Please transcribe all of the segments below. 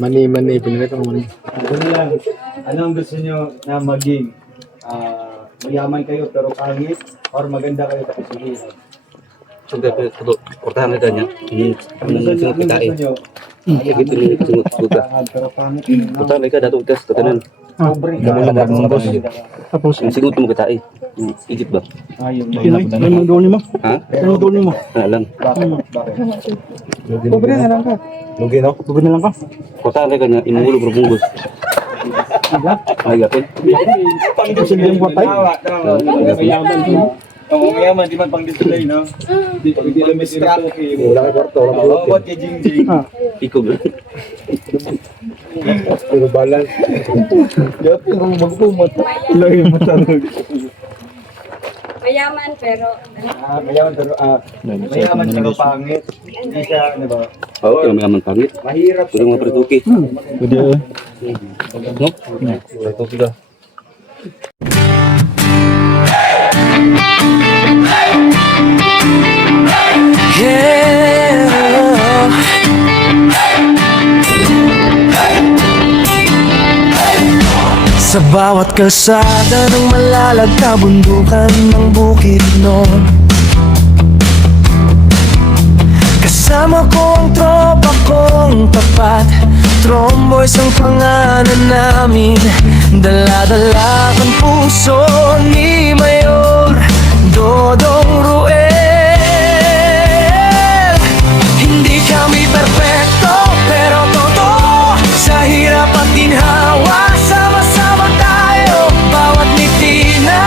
Mani, pinili ko mani. Ano lang, anong gusto nyo na maging? Mayaman kayo pero pangit or maganda kayo tapos mahirap? Siyempre, portahan ka niya. Anong gusto nyo? Gitu ni sunod suga. Pero pangit. Portahan ka dato gas katanan. Pobre ka. Tapos, Singot mo kita eh. Egypt ba? Ayun. may mga doon mo. Ha? Ano doon mo? Alam. Bakit? Pobre na lang ka. Lugi no? Pobre na lang ka. Portahan ka niya inulo berbungkus. Ay gapon. Kasi yung patay. Mayaman mo. Mayaman, di man pang display, no? Di lang may strap. Wala kay kwarto. What kay Jingjing? Ikaw ba? Pero balance. Diyan, pero magpumot. Lagi mo tanong. Mayaman pero Mayaman pero pangit. Hindi siya, ano ba? Oo, kaya mayaman pangit. Mahirap Pwede mga perituki. Pwede. No? Perituki ka. Sa bawat kalsada ng malalag kabundukan ng bukid noon, kasama ko ang tropa kong tapat. Tromboys ang pangalan namin, dala-dala ang puso ni Mayor Dodong Ruel. Hindi kami perfecto pero totoo, sa hirap at ginhawa sama-sama tayo. Bawat ngiti na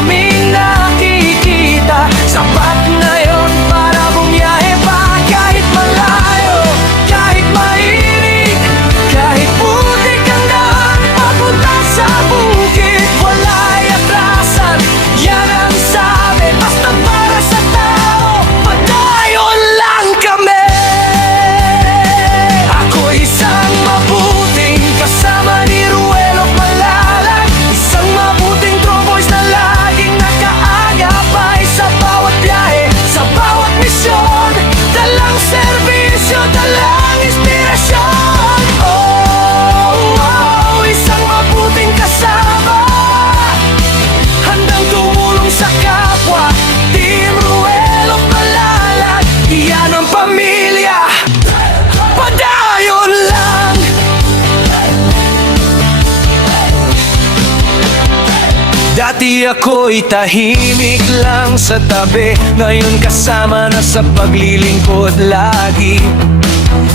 aming nakikita, sapat na yun para bumiyahe pa. Kahit malayo, kahit mainit, kahit putik ang daan papunta sa bukid, wala'y atrasan, yan ang sabi. Basta para sa tao, padayon lang kami. Ako isang mabuting kasama ni Ruelo Malalag, isang mabuting tromboys na laging nakaagapay sa bawat biyahe, sa bawat misyon, dalang serbisyo, dalang inspirasyon. Isang mabuting kasama, handang tumulong sa kapwa. Team Ruelo Malalag, iyan ang pamilya, padayon lang. Dati ako'y tahimik lang sa tabi, ngayon kasama na sa paglilingkod lagi.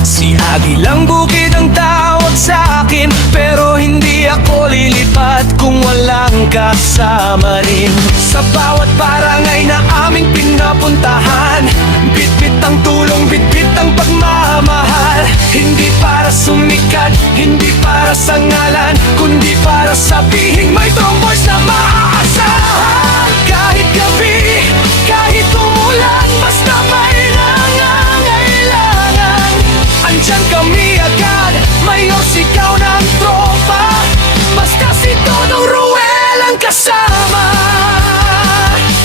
Si Agilang Bukid ang tawag sa akin, pero hindi ako lilipat kung walang kasama rin. Sa bawat barangay na aming pinapuntahan, bitbit ang tulong, bitbit ang pagmamahal. Hindi para sumikat, hindi para sa ngalan, kundi para sabihin may tromboys na maaasahan. Kahit gabi, kahit umulan, basta may nangangailangan, andyan kami agad, Mayor sigaw ng tropa. Basta si Dodong Ruel ang kasama.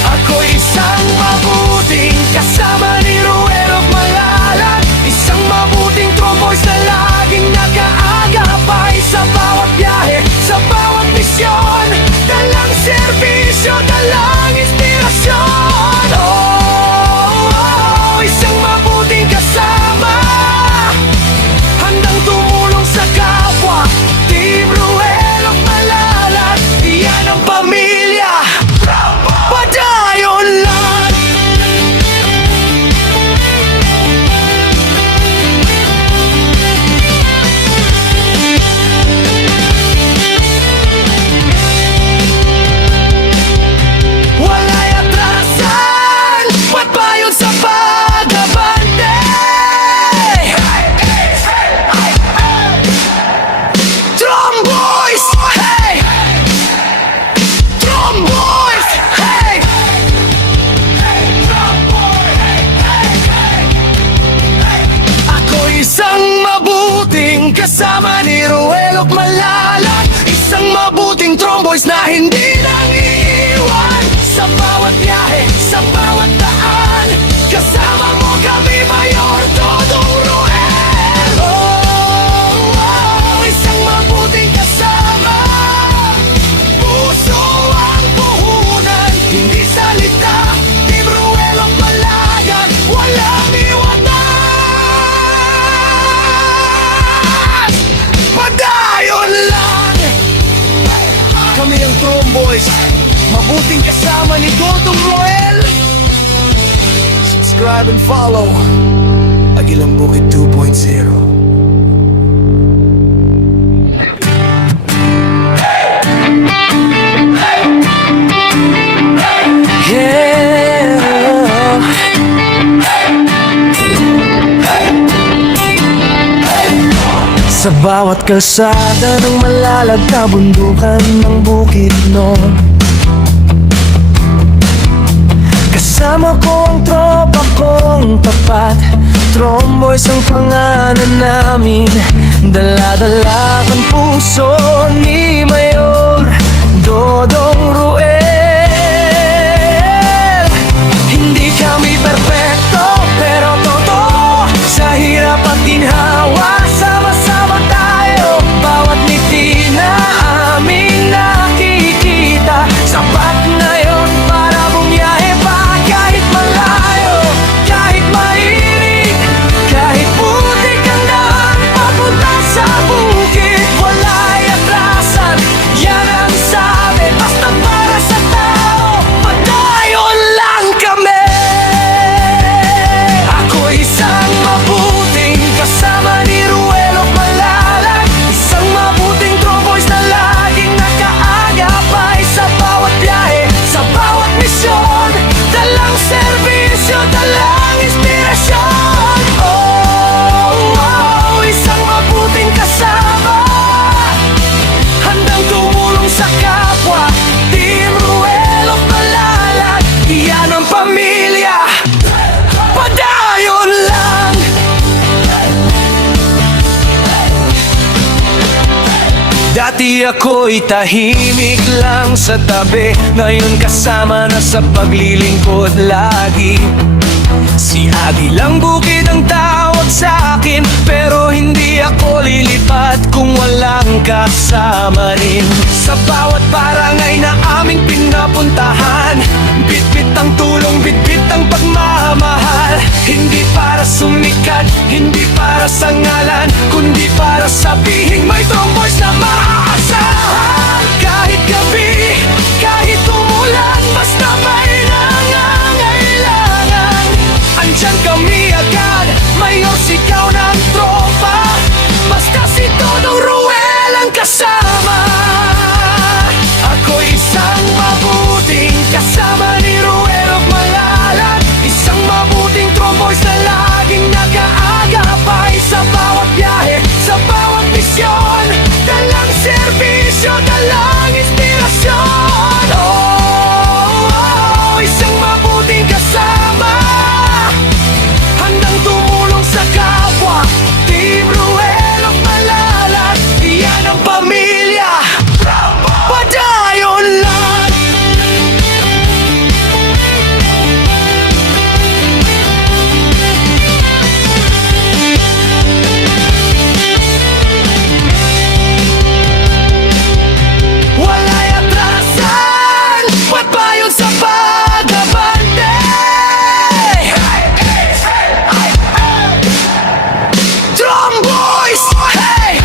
Ako isang mabuting kasama ni Ruel Malalag, isang mabuting tromboys na laging nakaagapay sa bawat biyahe, sa bawat misyon, dalang serbisyo, dalang inspirasyon. Isang mabuting kasama, handang tumulong sa kapwa. Team Ruel Malalag, iyan ang pamilya, padayon lang. Wala'y atrasan, ba't ba yun sa pag-abante? Tromboys! Hey! Tromboys! Hey! Ako isang mabuting kasama ni Ruel Malalag, isang mabuting tromboys na hindi nang iiwan. Sa bawat biyahe, sa bawat daan, kasama mo kami, Mayor Dodong Ruel. Tromboys, mabuting kasama ni Dodong Roel. Subscribe and follow Agilang Bukid 2.0. Sa bawat kalsada ng malalag na bundukan ng Bukidnon, kasama ko ang tropa kong tapat. Tromboys ang pangalan namin, dala-dala ang puso ni Mayor Dodong Roel. Hindi kami perfecto, pero totoo, sa hirap at ginhawa, sama-sama tayo. Bawat ngiti na aming nakikita, sapat na yun para bumiyahe pa. Kahit malayo, kahit mainit, kahit putik ang daan papunta sa bukid, wala'y atrasan, yan ang sabi. Basta para sa tao, padayon lang kami. Ako isang mabuting kasama ni Ruel of Malalag, isang mabuting Tromboys na laging nakaagapay sa bawat biyahe, sa bawat misyon, dalang serbisyo, dalang inspirasyon. Oh, isang mabuting kasama, handang tumulong sa kapwa. Team Ruel of Malalag, iyan ang pamilya, padayon lang. Dati ako'y tahimik lang sa tabi, ngayon kasama na sa paglilingkod lagi. Si Agilang Bukid ang tawag sa akin, pero hindi ako lilipat kung walang kasama rin. Sa bawat barangay na aming pinapuntahan, bitbit ang tulong, bitbit ang pagmamahal. Hindi para sumikat, hindi para sa ngalan, kundi para sabihin may Tromboys na maaasahan. Kahit gabi, kahit umulan, basta may nangangailangan, andyan kami agad. Mayor, sigaw ng tropa, basta si Dodong Roel ang kasama. Ako isang mabuting kasama ni Ruel of Malalag, isang mabuting Tromboys na laging nakaagapay sa bawat biyahe, sa bawat misyon, dalang serbisyo, dalang inspirasyon. Oh, isang mabuting kasama, handang tumulong sa kapwa. Team Ruel of Malalag, iyan ang pamilya, padayon lang. Wala'y atrasan, pagbayon sa pag-abante. Tromboys, hey!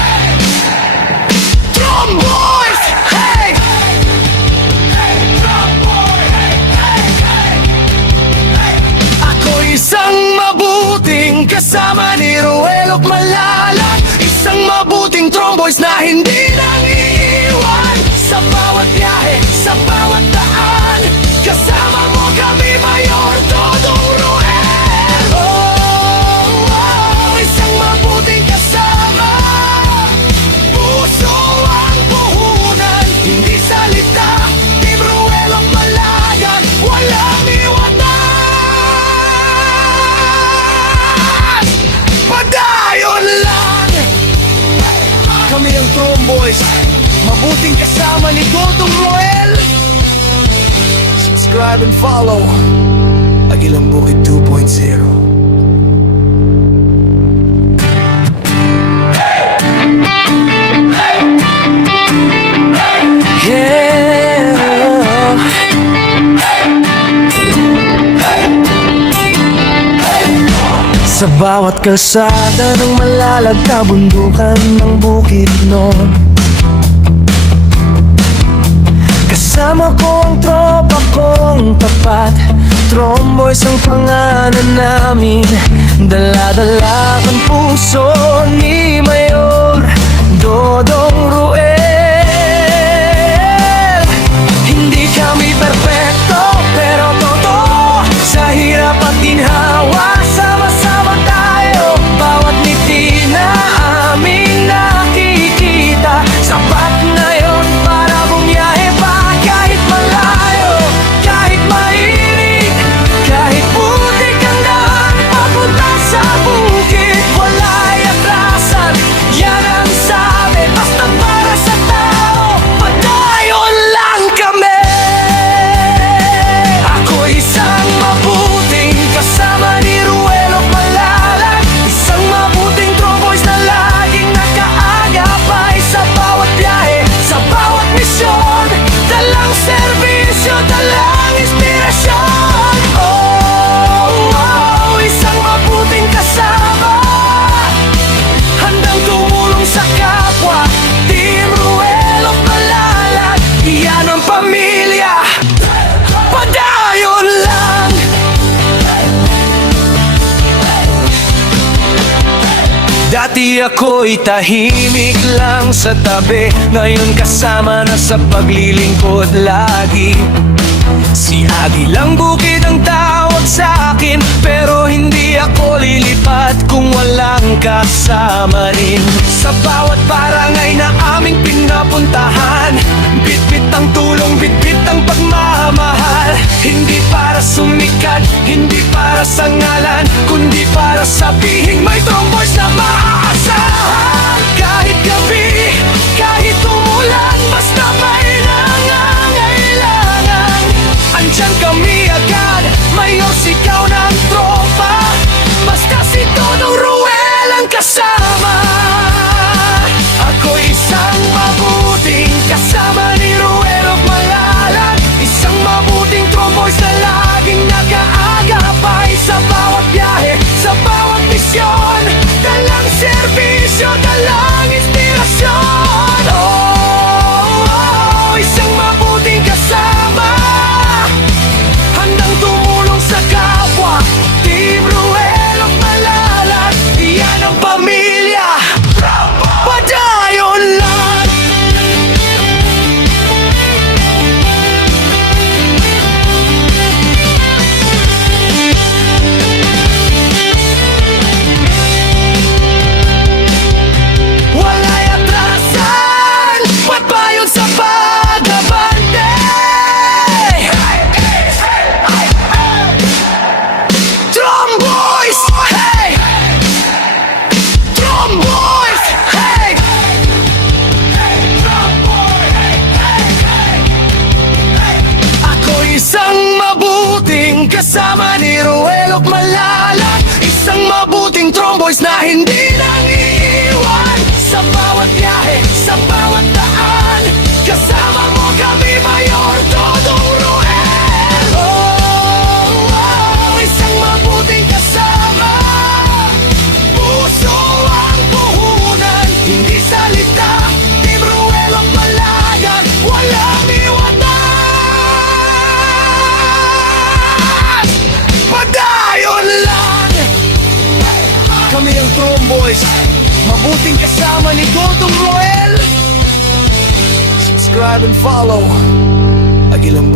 Tromboys, hey! Ako isang mabuting kasama ni Ruel of Malalag, isang mabuting Tromboys na hindi nang iiwan. Sa bawat biyahe, sa bawat daan, kasama mo kami, Mayor Dodong Roel. Oh, isang mabuting kasama, puso ang puhunan, hindi salita. Team Ruel of Malalag, walang iwanan, padayon lang. Kami ang Tromboys, mabuting kasama ni Dodong Roel. Subscribe and follow Agilang Bukid 2.0. Sa bawat kalsada ng malalag na bundukan ng Bukidnon, Kasama ko ang tropa kong tapat, Tromboys ang pangalan namin. Dala-dala ang puso ni Mayor Dodong Ruel. Hindi kami perfecto pero totoo, sa hirap at ginhawa sama-sama tayo. Bawat ngiti na aming nakikita, sapat na yun para bumiyahe pa. Kahit malayo, kahit mainit, kahit putik ang daan papunta sa bukid, wala'y atrasan, yan ang sabi. Basta para sa tao, padayon lang kami. Ako isang mabuting kasama ni Ruelo Malalag, isang mabuting Tromboys na laging nakaagapay sa bawat biyahe, sa bawat misyon. Dalang serbisyo, dalang inspirasyon. Isang mabuting kasama, handang tumulong sa kapwa. Team Ruelo Malalag, iyan ang pamilya. Padayon lang. Dati ako'y tahimik lang sa tabi, ngayon kasama na sa paglilingkod lagi. Si Agi lang bukid ang tawag sa akin, pero hindi ako lilipat kung walang kasama rin. Sa bawat barangay na aming pinapuntahan, bitbit ang tulong, bitbit ang pagmamahal. Hindi para sumikat, hindi para sa ngalan, kundi para sabihin may Tromboys na maaasahan. Kahit gabi, kahit umulan, basta may nangangailangan, andyan kami agad. Mayor, sigaw ng tropa, basta si Dodong Ruel ang kasama. Ako isang mabuting kasama ni Ruelo Malalag, isang mabuting Tromboys na laging nakaagapay sa bawat biyahe, sa bawat misyon. Dalang serbisyo, dalang inspirasyon. Isang mabuting kasama, handang tumulong sa kapwa. Team Ruelo Malalag, iyan ang pamilya. Padayon lang. Wala'y atrasan, pagbayon sa pag-abante. Tromboys, hey! Tromboys, hey! Ako isang mabuting kasama ni Ruelo Malalag, isang mabuting Tromboys na hindi nang iiwan. Sa bawat biyahe, sa bawat daan, kasama mo kami, Mayor Dodong Ruel. Isang mabuting kasama, puso ang puhunan, hindi salita. Team Ruelo Malalag, walang iwanan. Padayon lang. Kami ang Tromboys, mabuting kasama ni Dodong Ruel. Subscribe and follow Agilang